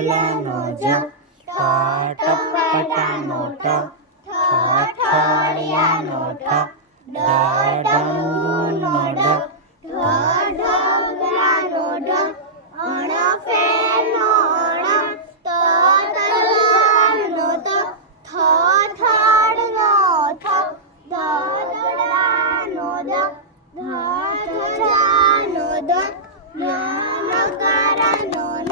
તબલાનો જ, ટ ટપટાનો ટ, ઠઠડિયાનો ઠ, ડમરુનો ડ, ઢઢગરાનો ઢ, અણફેરનો અણ, તતલાનો ત, થથડનો થ, ધધડાનો દ, ધધજાનો ધ, નનગરાનો ન,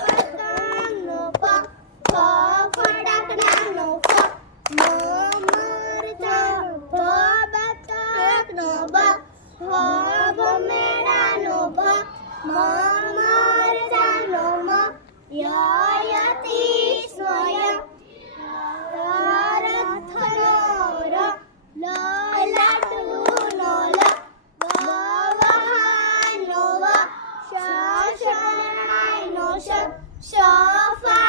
પપતંગનો પ, ફફડાકડાનો ફ, મમરચાનો ભબતકનો બ, ભમેડાનો ભ, મમરચાનો મ, યયતિ સ્વય, રથનો ર, લલાટુનો લ, વવહાનો વ, શરણાઈનો શ, શફા